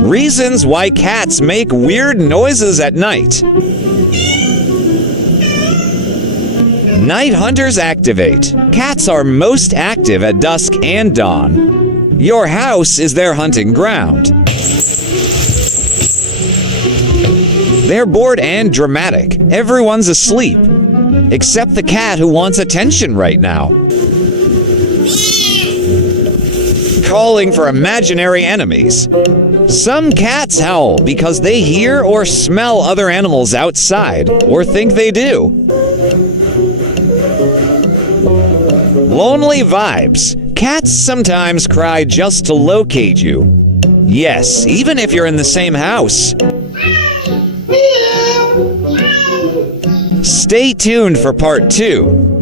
Reasons why cats make weird noises at night. Night hunters activate. Cats are most active at dusk and dawn. Your house is their hunting ground. They're bored and dramatic. Everyone's asleep. Except the cat who wants attention right now. Calling for imaginary enemies. Some cats howl because they hear or smell other animals outside, or think they do. Lonely vibes. Cats sometimes cry just to locate you. Yes, even if you're in the same house. Stay tuned for part 2.